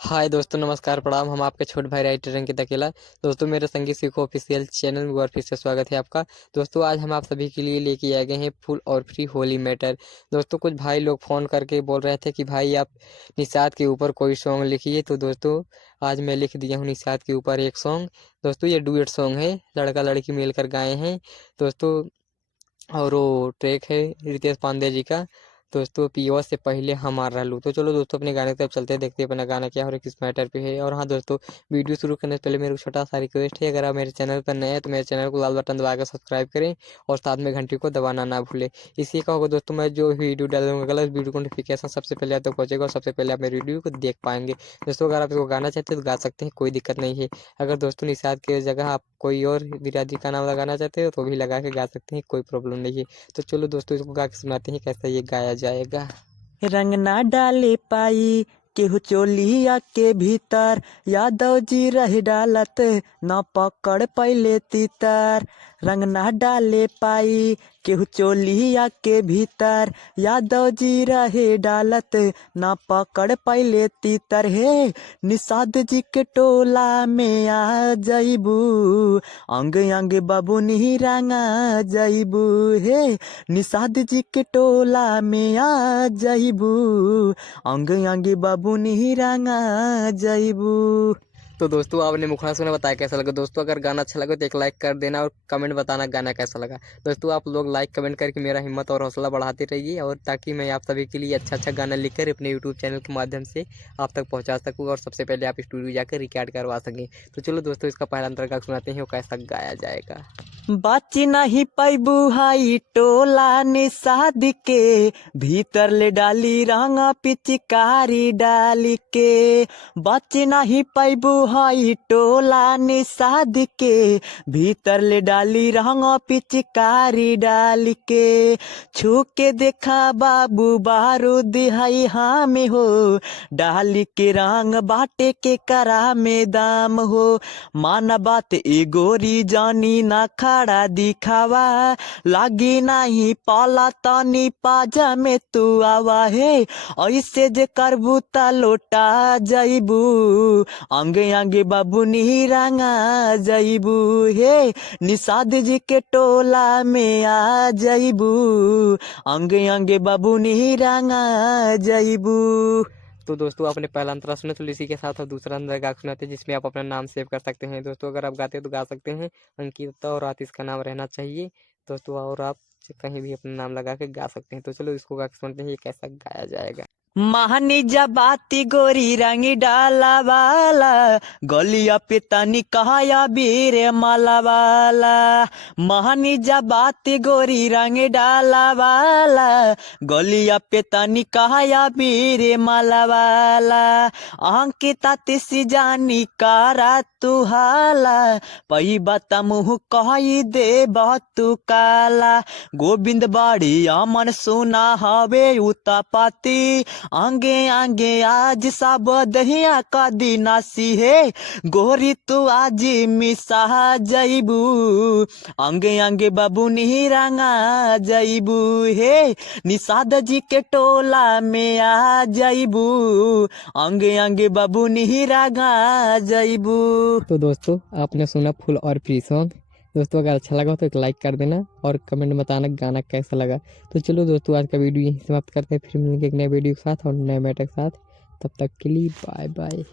हाय दोस्तों, नमस्कार, प्रणाम। हम आपके छोटे भाई राइटर अंकित अकेला। दोस्तों, मेरे संगीत सीखो ऑफिशियल चैनल में एक बार फिर से स्वागत है आपका। दोस्तों, आज हम आप सभी के लिए लेके आ गए हैं फुल और फ्री होली मैटर। दोस्तों, कुछ भाई लोग फ़ोन करके बोल रहे थे कि भाई आप निषाद के ऊपर कोई सॉन्ग लिखिए। तो दोस्तों, आज मैं लिख दिया हूँ निषाद के ऊपर एक सॉन्ग। दोस्तों, ये डुएट सॉन्ग है, लड़का लड़की मिलकर गाए हैं दोस्तों। और वो ट्रैक है रितेश पांडे जी का। दोस्तों, पीओ से पहले हमारा लू। तो चलो दोस्तों, अपने गाने की तरफ चलते हैं, देखते हैं अपना गाना क्या और किस मैटर पे है। और हाँ दोस्तों, वीडियो शुरू करने से पहले मेरा छोटा सा रिक्वेस्ट है, अगर आप मेरे चैनल पर नए हैं तो मेरे चैनल को लाल बटन दबाकर सब्सक्राइब करें और साथ में घंटी को दबाना ना भूलें। इसी का होगा दोस्तों, मैं जो वीडियो डालूंगा कल, उस वीडियो को नोटिफिकेशन सबसे पहले आप तक पहुंचेगा और सबसे पहले आप मेरी वीडियो को देख पाएंगे। दोस्तों, अगर आप इसको गाना चाहते हैं तो गा सकते हैं, कोई दिक्कत नहीं है। अगर दोस्तों निषाद की जगह आप कोई और विराजी का नाम लगाना चाहते हो तो भी लगा के गा सकते हैं, कोई प्रॉब्लम नहीं है। तो चलो दोस्तों, इसको गा के सुनाते हैं कैसा ये गाया जाएगा। रंग ना डाले पाई केहू चोलिया के भीतर, यादव जी रह डालत न पकड़ पहले तीतर। रंग ना डाले पाई केहू चोलिया के भीतर, यादव जी रहे डालत न पकड़ पहले तीतर। हे निषाद जी के टोला में आ जइबू, अंग अंग बबुनी रंगा जइबू। हे निषाद जी के टोला में आ जइबू, अंग अंग बबुनी रंगा जइबू। तो दोस्तों, आपने मुखड़ा सुना, बताया कैसा लगा। दोस्तों, अगर गाना अच्छा लगा तो एक लाइक कर देना और कमेंट बताना गाना कैसा लगा। दोस्तों, आप लोग लाइक कमेंट करके मेरा हिम्मत और हौसला बढ़ाते रहिए, और ताकि मैं आप सभी के लिए अच्छा अच्छा गाना लिखकर अपने यूट्यूब चैनल के माध्यम से आप तक पहुंचा सकूँ और सबसे पहले आप स्टूडियो जाकर रिकॉर्ड करवा सकें। तो चलो दोस्तों, इसका पहला अंतरा सुनाते हैं वो कैसा गाया जाएगा। बाची नहीं पैबू हाई टोला निषाद के, भीतर ले डाली रंगा पिचकारी डाली के। बाची नहीं पैबू हाई टोला निषाद के, भीतर ले डाली रंगा पिचकारी डाली के। छू के देखा बाबू बारूद हाई हाँ में हो, डाली के रंग बाटे के करा में दाम हो। माना बात ए गोरी जानी ना खड़ा दिखावा, लागी नहीं पाला तनी पाजा में तू आवा। हे ऐसे जे करबू ता लोटा जइबू, अंगे अंगे बाबुनी रंगा जइबू। हे निषाद जी के टोला में आ जइबू, अंगे अंगे बाबुनी रंगा जइबू। तो दोस्तों, आपने पहला अंतरा सुना, तो इसी के साथ आप दूसरा अंतरा गा सुनाते हैं जिसमें आप अपना नाम सेव कर सकते हैं। दोस्तों, अगर आप गाते हैं तो गा सकते हैं अंकित और आतिश का नाम रहना चाहिए दोस्तों, और आप कहीं भी अपना नाम लगा के गा सकते हैं। तो चलो इसको गा के सुनते हैं ये कैसा गाया जाएगा। महानी जबाती गोरी रंगी डाला वाला, गलिया पे तनी कहाया बीरे माला वाला। महानी जबाती गोरी रंगी डाला वाला, गलिया पे तनी कहाया बीरे माला वाला। अंकिता तिसी जानी कारा तू हाला, पही बता मुँह कही दे तू काला। गोविंद बाड़ी अमन सुना हवे उतापाती, आंगे आंगे आज सब दहिया का दिनासी। है गोरी तू आज मिसा जइबू, आंगे आंगे बबुनी रंगा जइबू। हे निषाद जी के टोला में आ जइबू, आंगे आंगे बबुनी रंगा जइबू। तो दोस्तों, आपने सुना फुल और फ्री सॉन्ग। दोस्तों, अगर अच्छा लगा तो एक लाइक कर देना और कमेंट में बताना गाना कैसा लगा। तो चलो दोस्तों, आज का वीडियो यहीं समाप्त करते हैं, फिर मिलेंगे एक नए वीडियो के साथ और नए मैटर के साथ। तब तक के लिए बाय बाय।